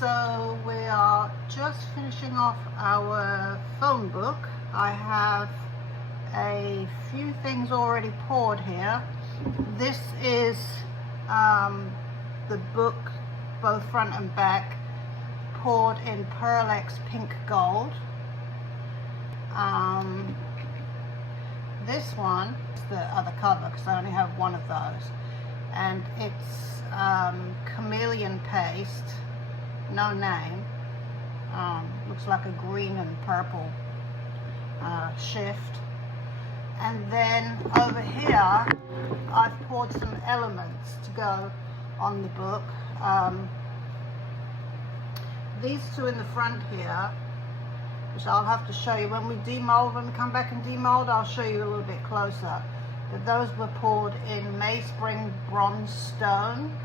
so we are just finishing off our phone book. I have a few things already poured here. This is the book, both front and back, poured in Pearl X Pink Gold. This one is the other cover because I only have one of those, and it's chameleon paste, no name. Looks like a green and purple shift. And then over here I've poured some elements to go on the book. These two in the front here, which I'll have to show you when we demold, when we come back and demold, I'll show you a little bit closer. But those were poured in May Spring Bronze Stone.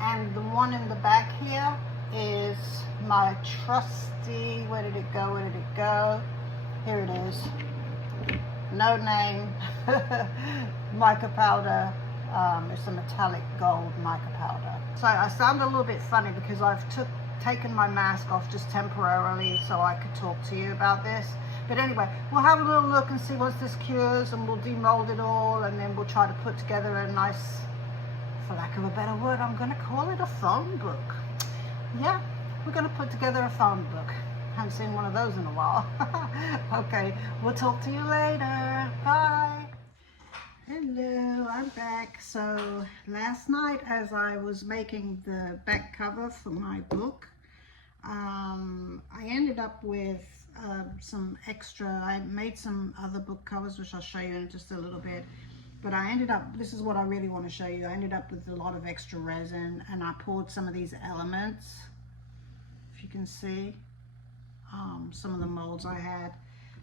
And the one in the back here is my trusty, where did it go, where did it go? Here it is. No name mica powder. It's a metallic gold mica powder. So I sound a little bit funny because I've taken my mask off just temporarily so I could talk to you about this. But anyway, we'll have a little look and see what this cures, and we'll demold it all, and then we'll try to put together a nice, for lack of a better word, I'm going to call it a phone book. Yeah, we're going to put together a phone book. Haven't seen one of those in a while. Okay, we'll talk to you later. Bye. Hello, I'm back. So last night, as I was making the back cover for my book, I ended up with some extra. I made some other book covers, which I'll show you in just a little bit. But I ended up, this is what I really want to show you. I ended up with a lot of extra resin, and I poured some of these elements, if you can see. Some of the molds I had,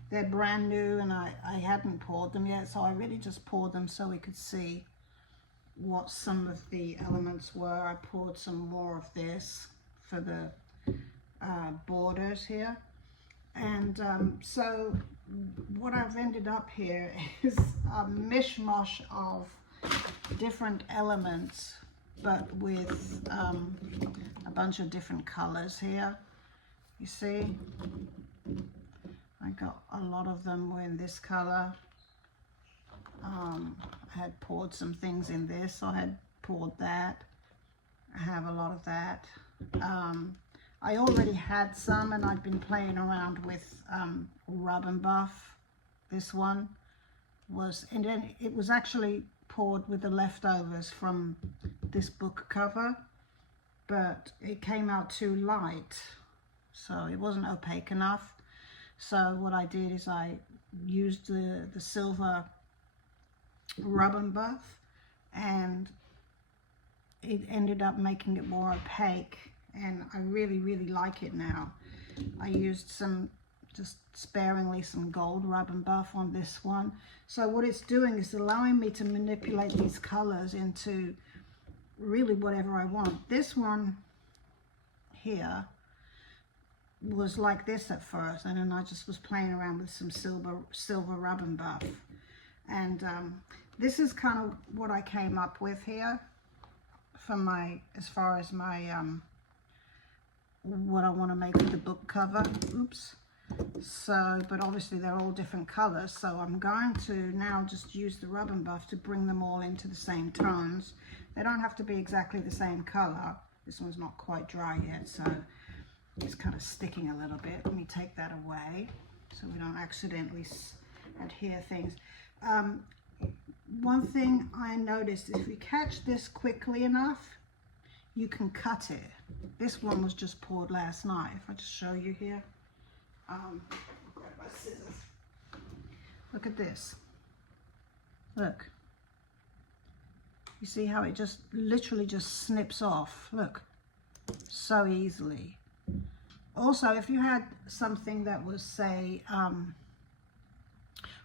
they're brand new, and I hadn't poured them yet, so I really just poured them so we could see what some of the elements were. I poured some more of this for the borders here, and so what I've ended up here is a mishmash of different elements, but with a bunch of different colors here. You see, I got a lot of them were in this color. I had poured some things in this, so I had poured that. I have a lot of that. I already had some, and I've been playing around with Rub and Buff. This one was, and then it was actually poured with the leftovers from this book cover, but it came out too light, so it wasn't opaque enough. So what I did is I used the silver Rub and Buff, and it ended up making it more opaque, and I really, really like it now. I used some, just sparingly, some gold Rub and Buff on this one. So what it's doing is allowing me to manipulate these colors into really whatever I want. This one here was like this at first, and then I just was playing around with some silver Rub and Buff, and this is kind of what I came up with here for my, as far as my what I want to make for the book cover. Oops. So, but obviously they're all different colors, so I'm going to now just use the Rub and Buff to bring them all into the same tones. They don't have to be exactly the same color. This one's not quite dry yet, so it's kind of sticking a little bit. Let me take that away so we don't accidentally adhere things. One thing I noticed is if you catch this quickly enough, you can cut it. This one was just poured last night. If I just show you here, I'll grab my scissors. Look at this. Look. You see how it just literally just snips off? Look, so easily. Also, if you had something that was, say,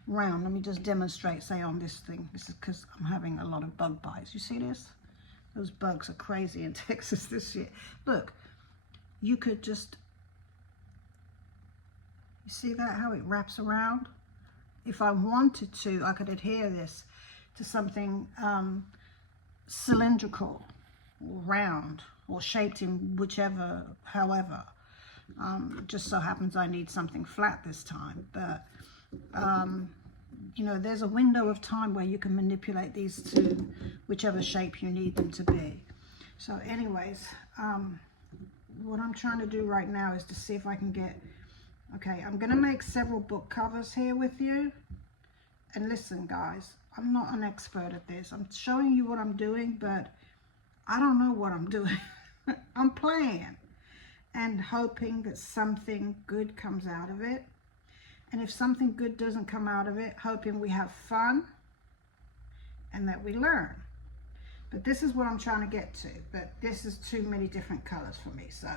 round, let me just demonstrate, say, on this thing. This is because I'm having a lot of bug bites. You see this? Those bugs are crazy in Texas this year. Look, you could just, you see that, how it wraps around? If I wanted to, I could adhere this to something cylindrical. or round or shaped in whichever, however. Just so happens I need something flat this time, but you know, there's a window of time where you can manipulate these to whichever shape you need them to be. So anyways, what I'm trying to do right now is to see if I can get, okay, I'm going to make several book covers here with you. And listen, guys, I'm not an expert at this. I'm showing you what I'm doing, but I don't know what I'm doing. I'm playing and hoping that something good comes out of it. And if something good doesn't come out of it, hoping we have fun and that we learn. But this is what I'm trying to get to. But this is too many different colors for me. So,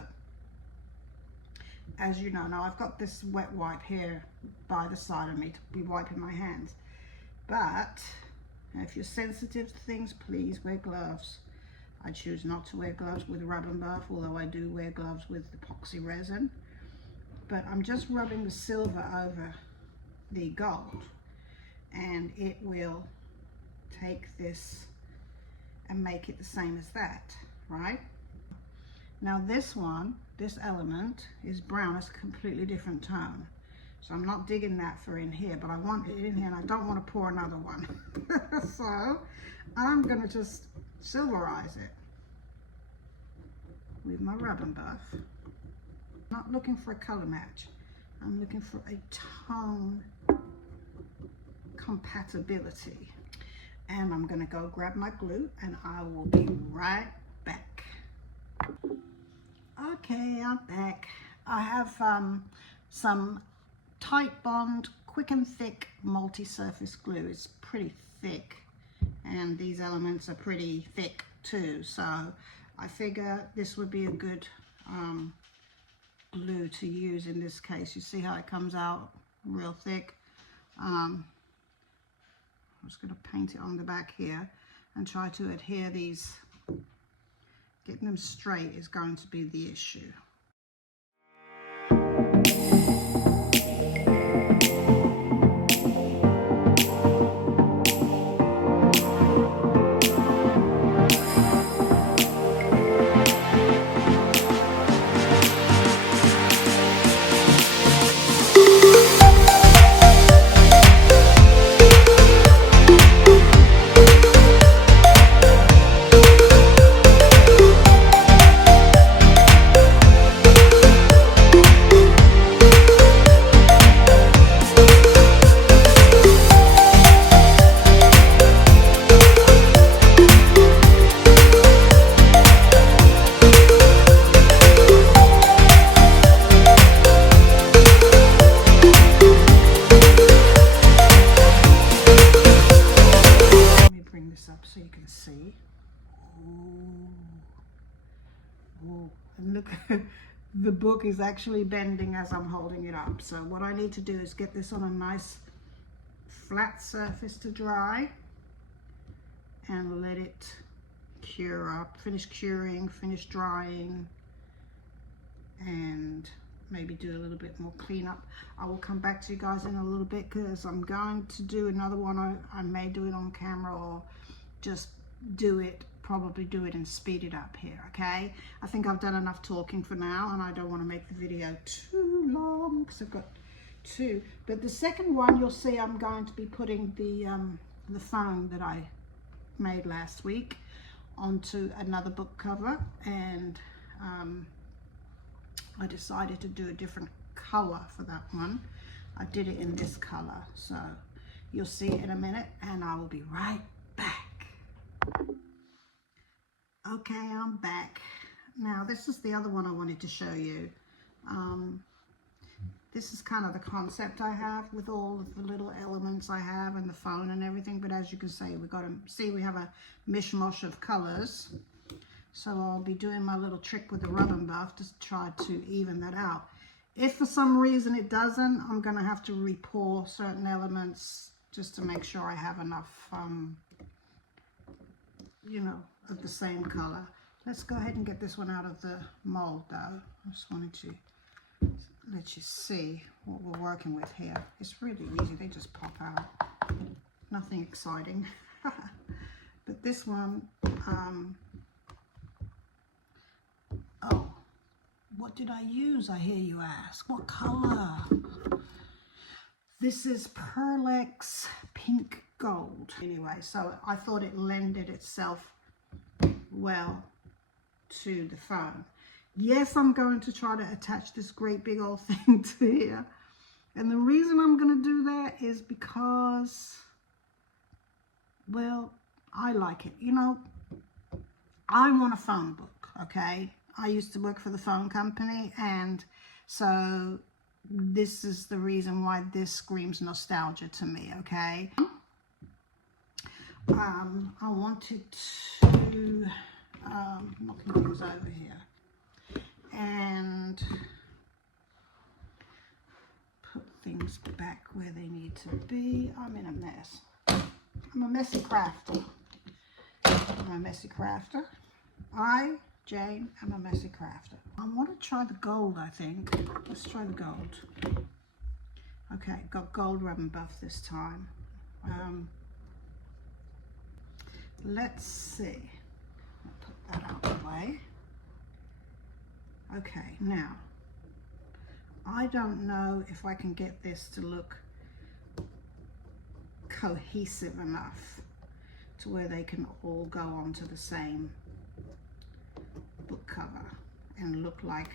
as you know, now I've got this wet wipe here by the side of me to be wiping my hands. But if you're sensitive to things, please wear gloves. I choose not to wear gloves with rub and buff, although I do wear gloves with epoxy resin. But I'm just rubbing the silver over the gold, and it will take this and make it the same as that, right? Now this one, this element is brown. It's a completely different tone. So I'm not digging that for in here, but I want it in here and I don't want to pour another one. So I'm going to just silverize it with my rub and buff. I'm not looking for a color match. I'm looking for a tone compatibility. And I'm going to go grab my glue and I will be right back. Okay, I'm back. I have some Tight Bond Quick and Thick multi-surface glue. It's pretty thick and these elements are pretty thick too, so I figure this would be a good glue to use in this case. You see how it comes out real thick. I'm just going to paint it on the back here and try to adhere these. Getting them straight is going to be the issue. So you can see. Ooh. And look, the book is actually bending as I'm holding it up. So what I need to do is get this on a nice flat surface to dry and let it cure up, finish curing, finish drying, and maybe do a little bit more cleanup. I will come back to you guys in a little bit because I'm going to do another one. I may do it on camera or just probably do it and speed it up here, okay? I think I've done enough talking for now and I don't want to make the video too long because I've got two. But the second one, you'll see I'm going to be putting the phone that I made last week onto another book cover, and I decided to do a different color for that one. I did it in this color, so you'll see it in a minute and I will be right back. Okay, I'm back. Now this is the other one I wanted to show you. This is kind of the concept I have with all of the little elements I have and the phone and everything, but as you can see, we have a mishmash of colors. So I'll be doing my little trick with the rub and buff to try to even that out. If for some reason it doesn't, I'm going to have to re-pour certain elements just to make sure I have enough, you know, of the same color. Let's go ahead and get this one out of the mold though. I just wanted to let you see what we're working with here. It's really easy, they just pop out. No, nothing exciting. But this one, What did I use, I hear you ask? What color? This is Pearlex Pink Gold. Anyway, so I thought it lended itself well to the phone. Yes, I'm going to try to attach this great big old thing to here. And the reason I'm going to do that is because, well, I like it. You know, I want a phone book, okay? I used to work for the phone company, and so this is the reason why this screams nostalgia to me, okay? I wanted to, knocking things over here, and put things back where they need to be. I'm in a mess. I'm a messy crafter. I'm a messy crafter. Jane, am a messy crafter. I want to try the gold, I think. Let's try the gold. Okay, got gold rub and buff this time. Let's see. I'll put that out of the way. Okay, now, I don't know if I can get this to look cohesive enough to where they can all go onto the same book cover and look like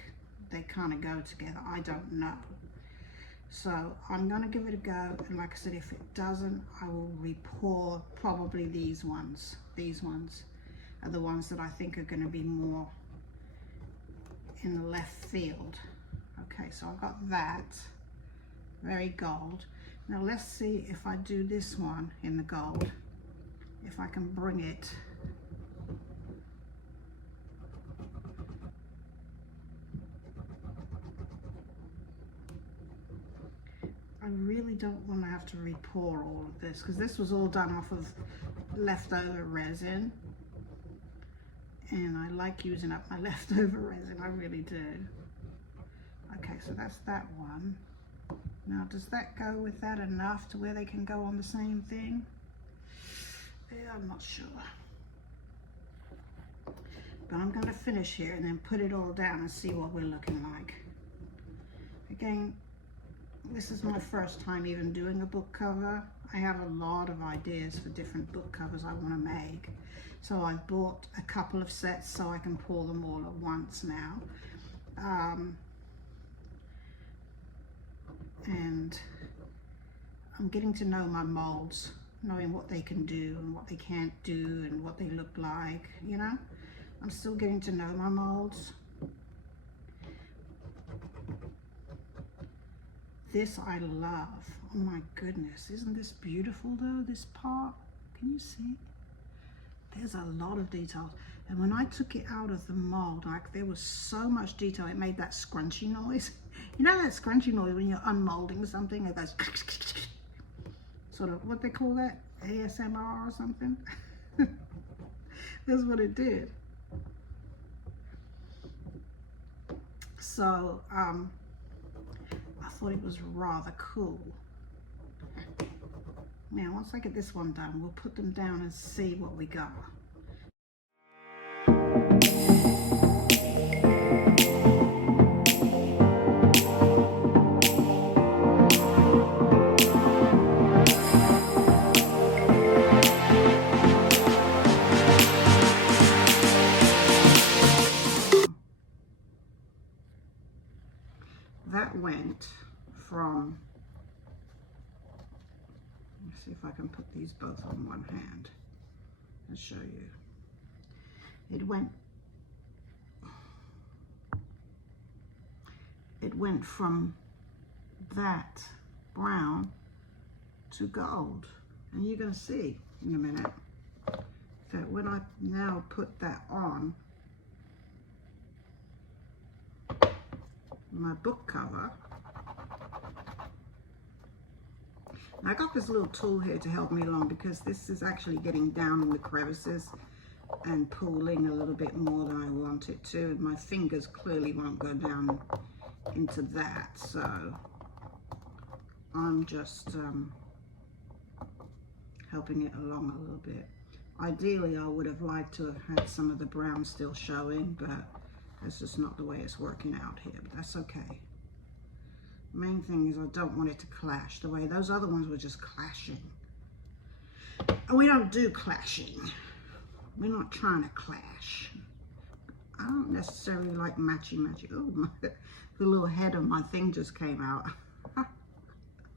they kind of go together. I don't know. So I'm going to give it a go, and like I said, if it doesn't, I will repour probably these ones. These ones are the ones that I think are going to be more in the left field. Okay, so I've got that, very gold. Now let's see if I do this one in the gold, if I can bring it I really don't want to have to repour all of this, because this was all done off of leftover resin, and I like using up my leftover resin, I really do. Okay, so that's that one. Now, does that go with that enough to where they can go on the same thing? Yeah, I'm not sure. But I'm going to finish here and then put it all down and see what we're looking like. Again, this is my first time even doing a book cover. I have a lot of ideas for different book covers I want to make. So I've bought a couple of sets so I can pull them all at once now. And I'm getting to know my molds, knowing what they can do and what they can't do and what they look like, you know. I'm still getting to know my molds. This I love. Oh my goodness, isn't this beautiful though, this part? Can you see? There's a lot of details. And when I took it out of the mold, like, there was so much detail, it made that scrunchy noise. You know that scrunchy noise when you're unmolding something? It goes sort of, what they call that? ASMR or something? That's what it did. So, I thought it was rather cool. Now, once I get this one done, we'll put them down and see what we got. That went from, let's see if I can put these both on one hand and show you. It went from that brown to gold, and you're going to see in a minute that when I now put that on my book cover, and I got this little tool here to help me along, because this is actually getting down in the crevices and pulling a little bit more than I want it to, and my fingers clearly won't go down into that, so I'm just helping it along a little bit. Ideally, I would have liked to have had some of the brown still showing, but That's just not the way it's working out here, but that's okay. Main thing is I don't want it to clash the way those other ones were just clashing. And we don't do clashing. We're not trying to clash. I don't necessarily like matchy. Oh, the little head of my thing just came out.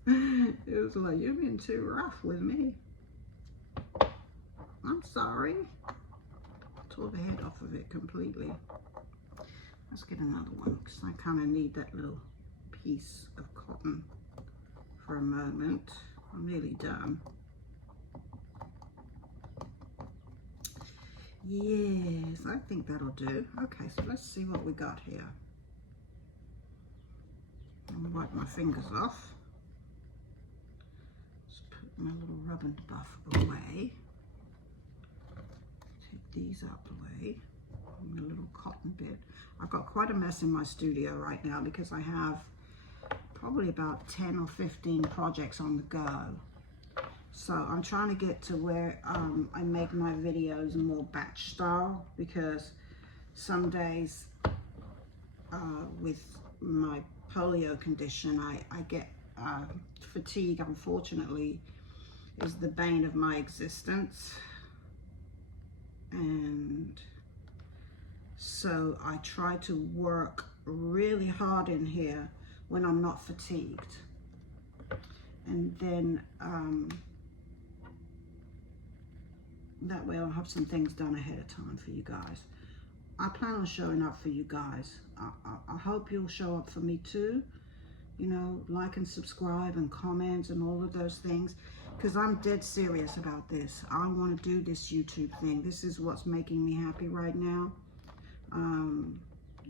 It was like, you're being too rough with me. I'm sorry. Tore the head off of it completely. Let's get another one because I kind of need that little piece of cotton for a moment. I'm nearly done. Yes, I think that'll do. Okay, so let's see what we got here. I'll wipe my fingers off. Just put my little rubber buff away. Take these out the way. And a little cotton bit. I've got quite a mess in my studio right now because I have probably about 10 or 15 projects on the go. So I'm trying to get to where I make my videos more batch style, because some days with my polio condition, I get fatigue, unfortunately, is the bane of my existence. And so I try to work really hard in here when I'm not fatigued. And then that way I'll have some things done ahead of time for you guys. I plan on showing up for you guys. I hope you'll show up for me too. You know, like and subscribe and comment and all of those things, because I'm dead serious about this. I want to do this YouTube thing. This is what's making me happy right now. I'm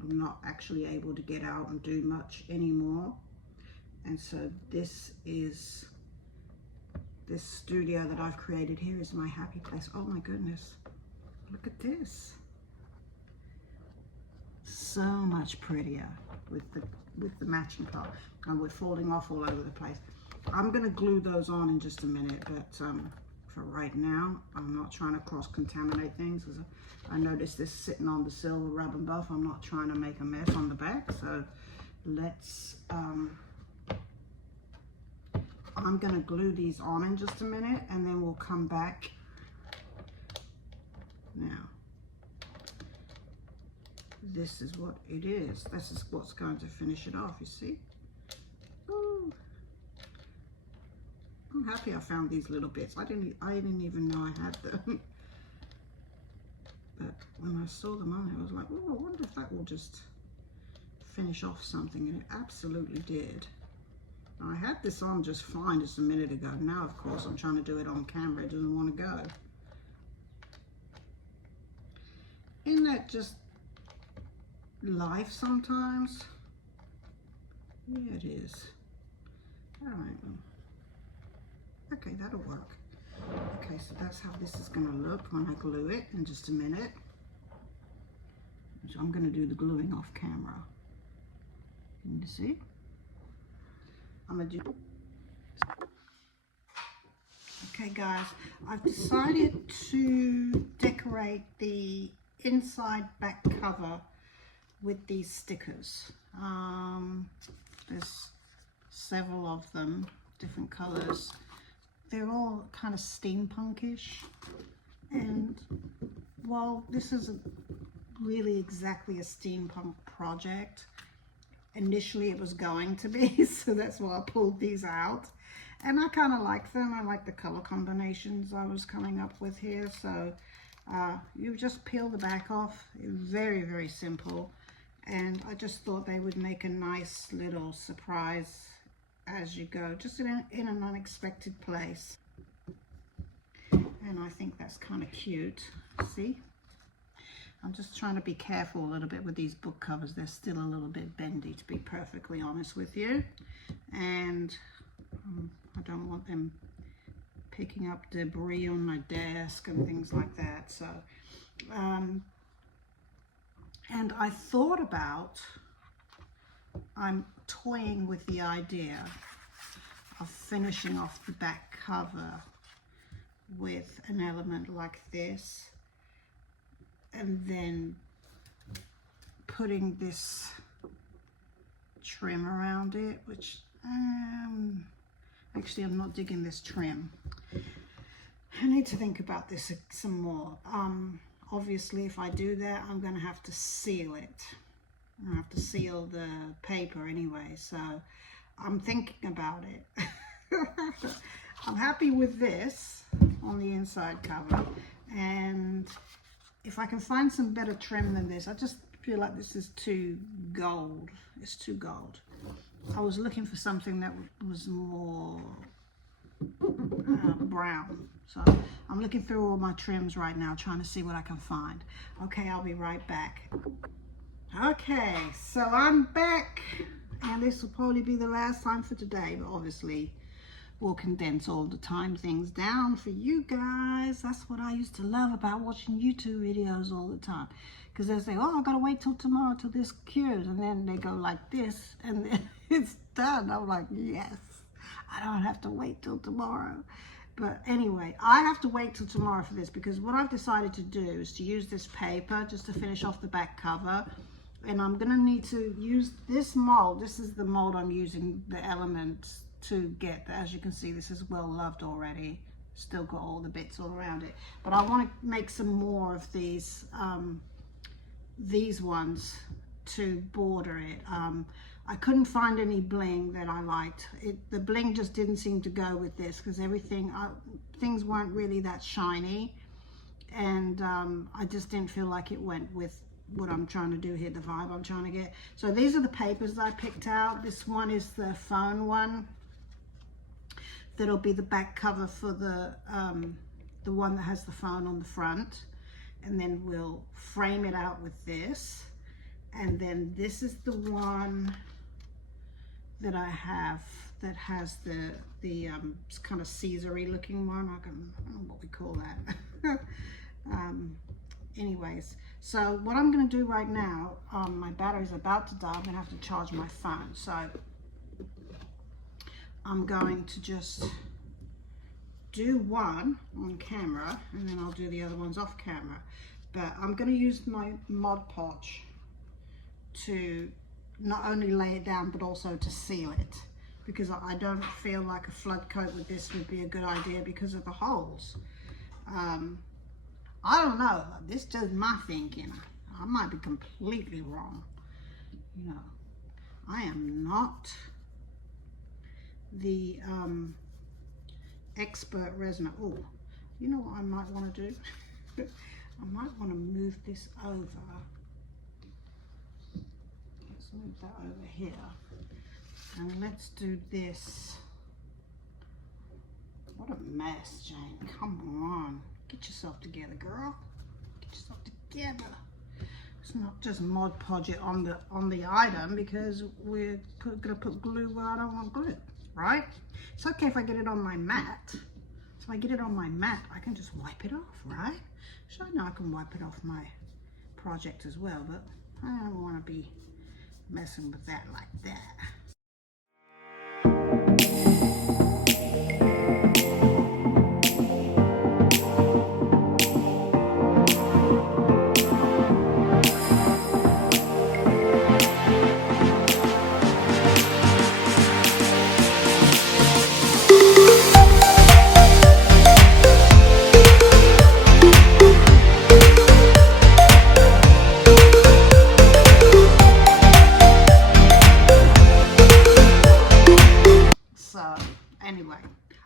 not actually able to get out and do much anymore. And so this studio that I've created here is my happy place. Oh my goodness, look at this. So much prettier with the matching part. And we're folding off all over the place. I'm gonna glue those on in just a minute, but for right now, I'm not trying to cross-contaminate things, because I noticed this sitting on the silver rubber buff. I'm not trying to make a mess on the back, so let's I'm gonna glue these on in just a minute, and then we'll come back. Now, this is what it is. This is what's going to finish it off, you see? Ooh. I'm happy I found these little bits. I didn't even know I had them. But when I saw them on there, I was like, oh, I wonder if that will just finish off something, and it absolutely did. I had this on just fine just a minute ago. Now, of course, I'm trying to do it on camera. It doesn't want to go. Isn't that just life sometimes? Yeah, it is. All right. Okay, that'll work. Okay, so that's how this is going to look when I glue it in just a minute. So I'm going to do the gluing off camera. Can you see? I'm going to do... Okay, guys, I've decided to decorate the inside back cover with these stickers. There's several of them, different colors. They're all kind of steampunkish, and while this isn't really exactly a steampunk project, initially it was going to be, so that's why I pulled these out. And I kind of like them. I like the color combinations I was coming up with here. So you just peel the back off. Very, very simple. And I just thought they would make a nice little surprise as you go, just in an unexpected place. And I think that's kind of cute. See? I'm just trying to be careful a little bit with these book covers. They're still a little bit bendy, to be perfectly honest with you. And I don't want them picking up debris on my desk and things like that. So, and I thought about, I'm toying with the idea of finishing off the back cover with an element like this, and then putting this trim around it, which actually I'm not digging this trim. I need to think about this some more. Obviously if I do that, I'm going to have to seal it. I have to seal the paper anyway, so I'm thinking about it. I'm happy with this on the inside cover, and if I can find some better trim than this, I just feel like this is too gold. It's too gold. I was looking for something that was more brown, so I'm looking through all my trims right now, trying to see what I can find. Okay, I'll be right back. Okay, so I'm back, and this will probably be the last time for today, but obviously we'll condense all the time things down for you guys. That's what I used to love about watching YouTube videos all the time, because they say, oh, I gotta wait till tomorrow till this cures, and then they go like this and then it's done. I'm like, yes, I don't have to wait till tomorrow. But anyway, I have to wait till tomorrow for this, because what I've decided to do is to use this paper just to finish off the back cover. And I'm gonna need to use this mold. This is the mold I'm using, the elements, to get. As you can see, this is well loved already. Still got all the bits all around it. But I want to make some more of these ones to border it. I couldn't find any bling that I liked. The bling just didn't seem to go with this, because things weren't really that shiny, and I just didn't feel like it went with what I'm trying to do here, the vibe I'm trying to get. So these are the papers that I picked out. This one is the phone one. That'll be the back cover for the one that has the phone on the front. And then we'll frame it out with this. And then this is the one that I have that has the kind of Caesar-y looking one. I don't know what we call that. Anyways, so what I'm going to do right now, my battery's about to die. I'm going to have to charge my phone. So I'm going to just do one on camera, and then I'll do the other ones off camera. But I'm going to use my Mod Podge to not only lay it down, but also to seal it, because I don't feel like a flood coat with this would be a good idea because of the holes. I don't know, this is just my thinking. I might be completely wrong. You know, I am not the expert resin. Oh, you know what I might want to do? I might want to move this over. Let's move that over here. And let's do this. What a mess, Jane. Come on. Get yourself together, girl. Get yourself together. It's not just Mod Podge it on the item, because we're gonna put glue where I don't want glue, right? It's okay if I get it on my mat. So if I get it on my mat, I can just wipe it off, right? So I know I can wipe it off my project as well, but I don't want to be messing with that like that. Anyway,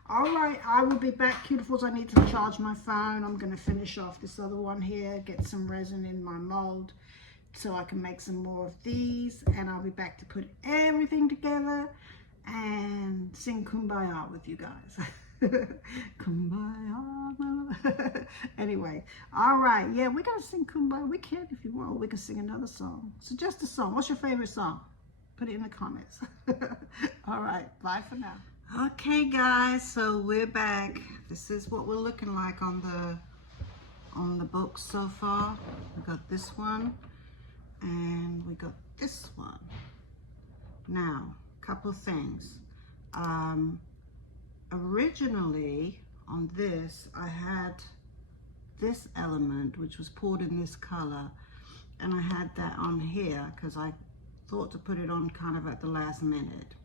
all right, I will be back, beautifuls. I need to charge my phone. I'm going to finish off this other one here, get some resin in my mold so I can make some more of these, and I'll be back to put everything together and sing Kumbaya with you guys. Kumbaya. Anyway, all right, yeah, we're going to sing Kumbaya. We can if you want. We can sing another song. Suggest a song. What's your favorite song? Put it in the comments. All right, bye for now. Okay guys, so we're back. This is what we're looking like on the books so far. We got this one and we got this one. Now, a couple of things. Originally on this I had this element which was poured in this color, and I had that on here because I thought to put it on kind of at the last minute.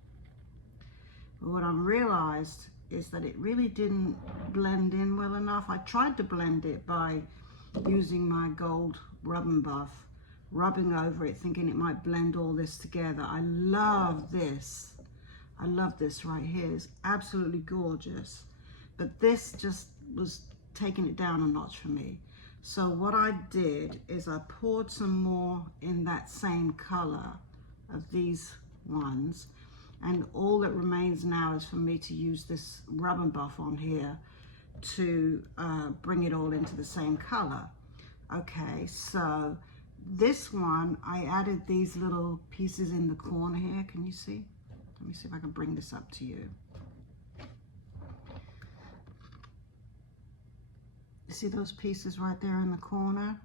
But what I realized is that it really didn't blend in well enough. I tried to blend it by using my gold rub and buff, rubbing over it, thinking it might blend all this together. I love this. I love this right here. It's absolutely gorgeous. But this just was taking it down a notch for me. So what I did is I poured some more in that same color of these ones. And all that remains now is for me to use this rub and buff on here to bring it all into the same color. Okay, so this one, I added these little pieces in the corner here. Can you see? Let me see if I can bring this up to you. You see those pieces right there in the corner?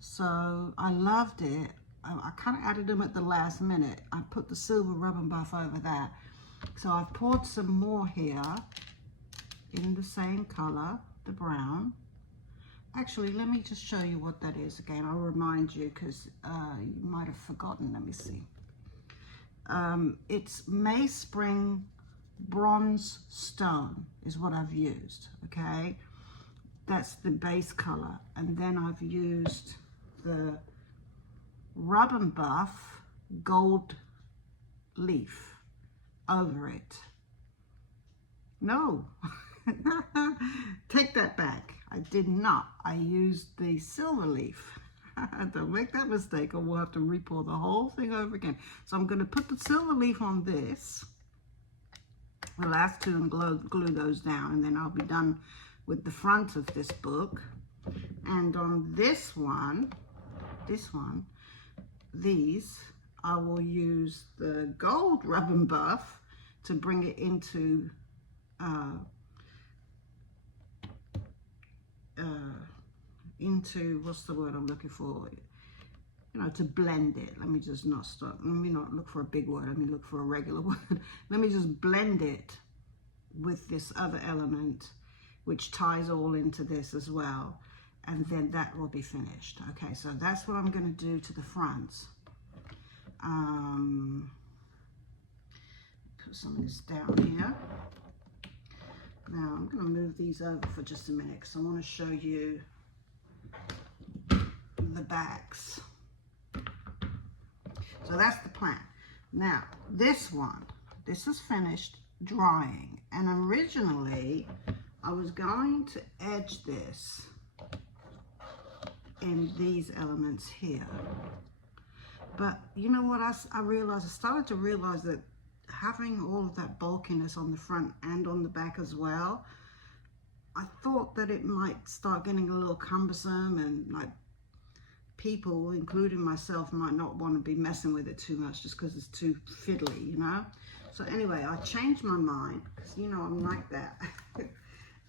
So I loved it. I kind of added them at the last minute. I put the silver rub and buff over that. So I've poured some more here in the same color, the brown. Actually, let me just show you what that is again. I'll remind you because you might have forgotten. Let me see. It's May Spring Bronze Stone is what I've used, okay? That's the base color. And then I've used the Rub and Buff Gold Leaf over it. No, take that back. I did not. I used the Silver Leaf. Don't make that mistake or we'll have to re-pour the whole thing over again. So I'm going to put the Silver Leaf on this, the last two, and glue those down, and then I'll be done with the front of this book. And on this one, these, I will use the gold rub and buff to bring it into what's the word I'm looking for? You know, to blend it. Let me just not stop. Let me not look for a big word. Let me look for a regular word. Let me just blend it with this other element, which ties all into this as well. And then that will be finished. Okay, so that's what I'm going to do to the fronts. Put some of this down here. Now I'm going to move these over for just a minute because I want to show you the backs. So that's the plan. Now this one, this is finished drying, and originally I was going to edge this in these elements here, but you know what I realized? I started to realize that having all of that bulkiness on the front and on the back as well, I thought that it might start getting a little cumbersome, and like people, including myself, might not want to be messing with it too much just because it's too fiddly, you know? So anyway, I changed my mind because, you know, I'm like that.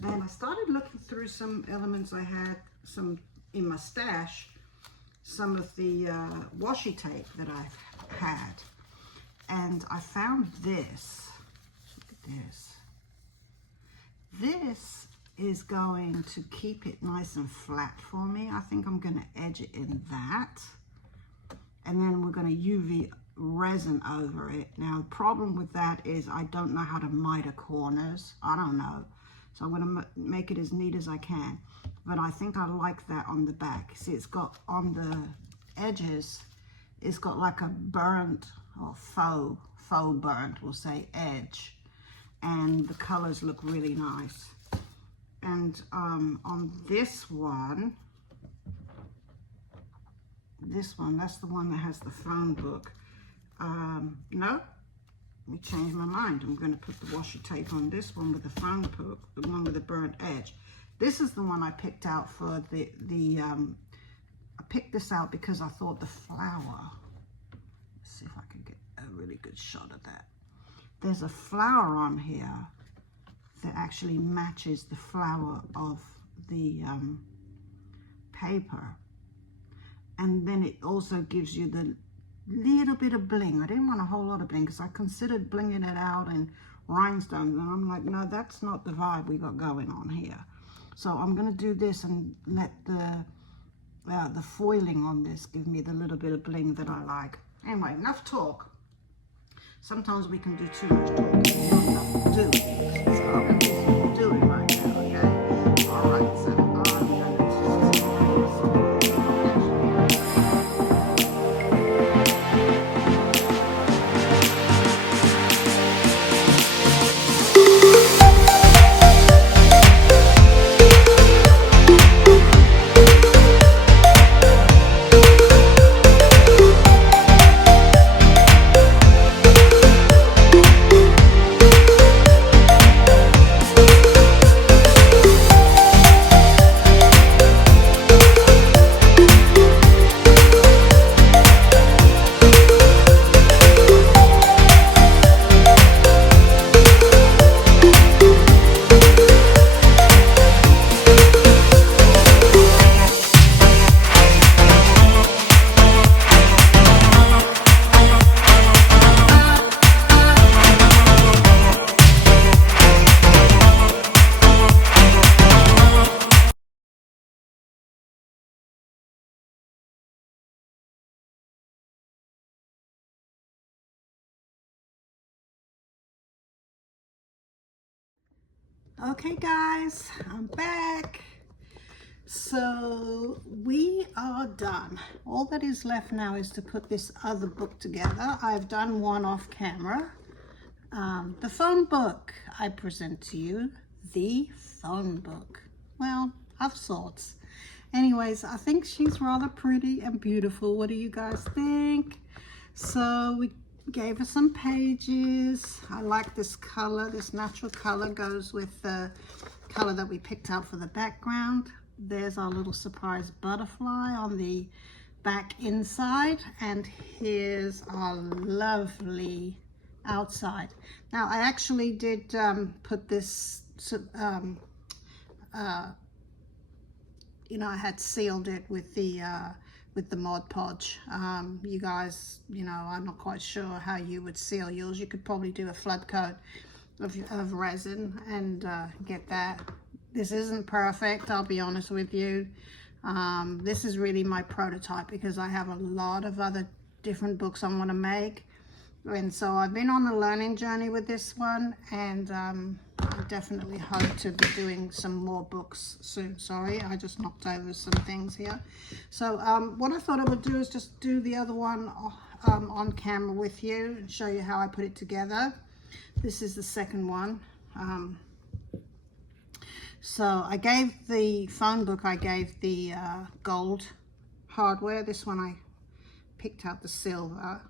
Then I started looking through some elements I had, some in my stash, some of the washi tape that I've had. And I found this. Look at this. This is going to keep it nice and flat for me. I think I'm going to edge it in that. And then we're going to UV resin over it. Now, the problem with that is I don't know how to miter corners. I don't know. So I'm going to make it as neat as I can. But I think I like that on the back. See, it's got on the edges, it's got like a burnt or faux burnt, we'll say, edge. And the colors look really nice. And on this one, that's the one that has the phone book. No, let me change my mind. I'm going to put the washi tape on this one with the phone book, the one with the burnt edge. This is the one I picked out for I picked this out because I thought the flower, let's see if I can get a really good shot of that. There's a flower on here that actually matches the flower of the paper. And then it also gives you the little bit of bling. I didn't want a whole lot of bling because I considered blinging it out in rhinestones, and I'm like, no, that's not the vibe we got going on here. So I'm going to do this and let the the foiling on this gives me the little bit of bling that I like. Anyway, enough talk. Sometimes we can do too much talking and not enough doing. So I'm going to do some doing right now, okay? Alright, so I'm going to Okay guys, I'm back. So we are done. All that is left now is to put this other book together. I've done one off camera. The phone book I present to you, the phone book. Well, of sorts. Anyways, I think she's rather pretty and beautiful. What do you guys think? So we gave her some pages. I like this color. This natural color goes with the color that we picked out for the background. There's our little surprise butterfly on the back inside, and here's our lovely outside. Now I actually did put this you know, I had sealed it with the Mod Podge. You guys, you know, I'm not quite sure how you would seal yours. You could probably do a flood coat of resin and get that. This isn't perfect, I'll be honest with you. This is really my prototype because I have a lot of other different books I want to make. And so I've been on a learning journey with this one, and I definitely hope to be doing some more books soon. Sorry, I just knocked over some things here. So what I thought I would do is just do the other one on camera with you and show you how I put it together. This is the second one. So I gave the phone book, I gave the gold hardware. This one I picked out the silver.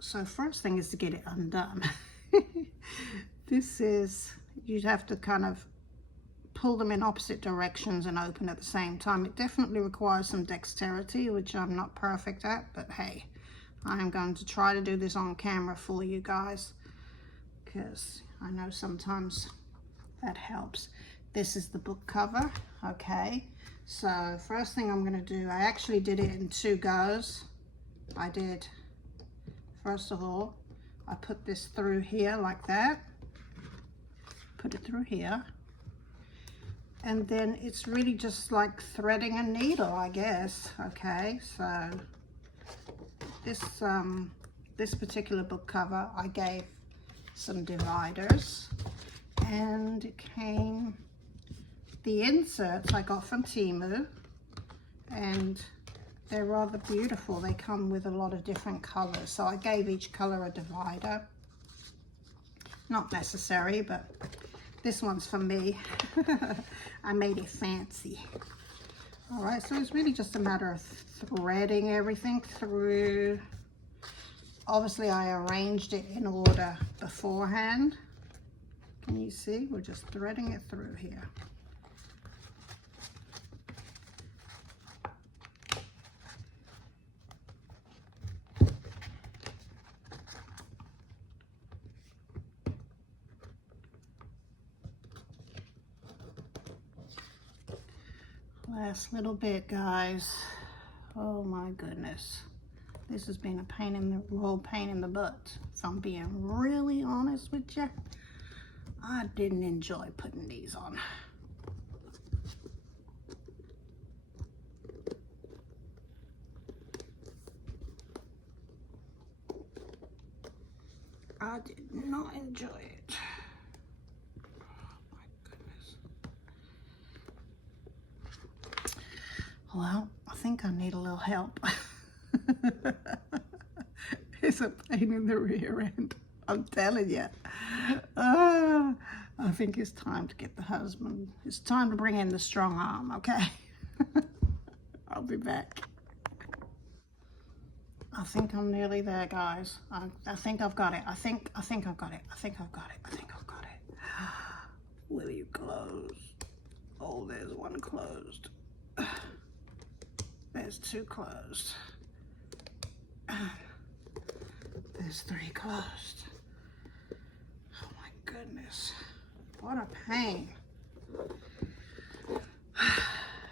So first thing is to get it undone. This is, you'd have to kind of pull them in opposite directions and open at the same time. It definitely requires some dexterity, which I'm not perfect at, but hey, I am going to try to do this on camera for you guys because I know sometimes that helps. This is the book cover. Okay, so first thing I'm going to do, I actually did it in 2 goes. I did, first of all, I put this through here like that, put it through here, and then it's really just like threading a needle, I guess. Okay, so this particular book cover I gave some dividers, and it came, the inserts I got from Temu, and they're rather beautiful. They come with a lot of different colors, so I gave each color a divider. Not necessary, but this one's for me. I made it fancy. All right, so it's really just a matter of threading everything through. Obviously I arranged it in order beforehand. Can you see? We're just threading it through here. Last little bit, guys. Oh my goodness. This has been a pain in the butt, if I'm being really honest with you. I didn't enjoy putting these on. I did not enjoy it. Oh my goodness. Well, I think I need a little help. It's a pain in the rear end, I'm telling you. I think it's time to get the husband. It's time to bring in the strong arm, okay? I'll be back. I think I'm nearly there, guys. I think I've got it. I think I've got it. I think I've got it. Will you close? Oh, there's one closed. There's two closed. There's three closed. Oh my goodness. What a pain.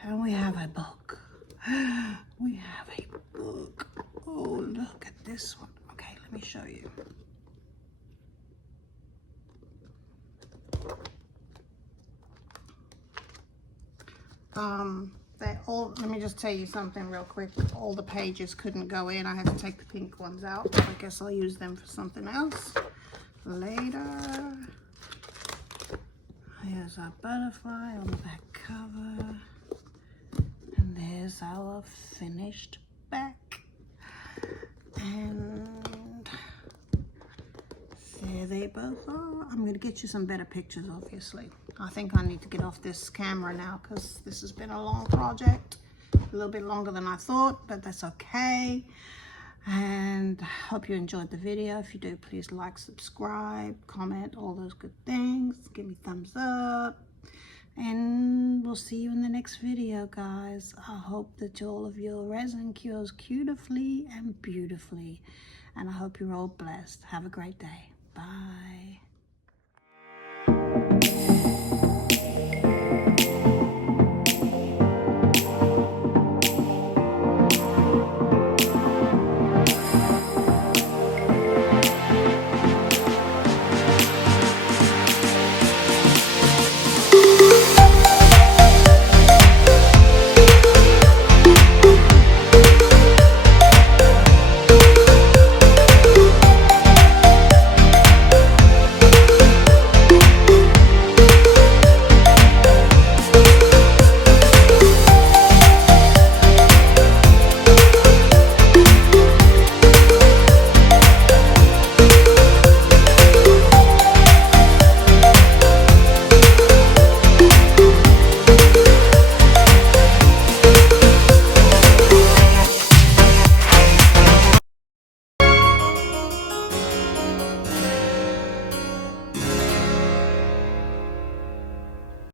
And we have a book. We have a book. Oh, look at this one. Okay, let me show you. Let me just tell you something real quick. All the pages couldn't go in. I had to take the pink ones out. I guess I'll use them for something else later. Here's our butterfly on the back cover. And there's our finished back. And there they both are. I'm going to get you some better pictures, obviously. I think I need to get off this camera now because this has been a long project. A little bit longer than I thought, but that's okay. And hope you enjoyed the video. If you do, please like, subscribe, comment, all those good things. Give me thumbs up. And we'll see you in the next video, guys. I hope that all of your resin cures beautifully and beautifully. And I hope you're all blessed. Have a great day. Bye.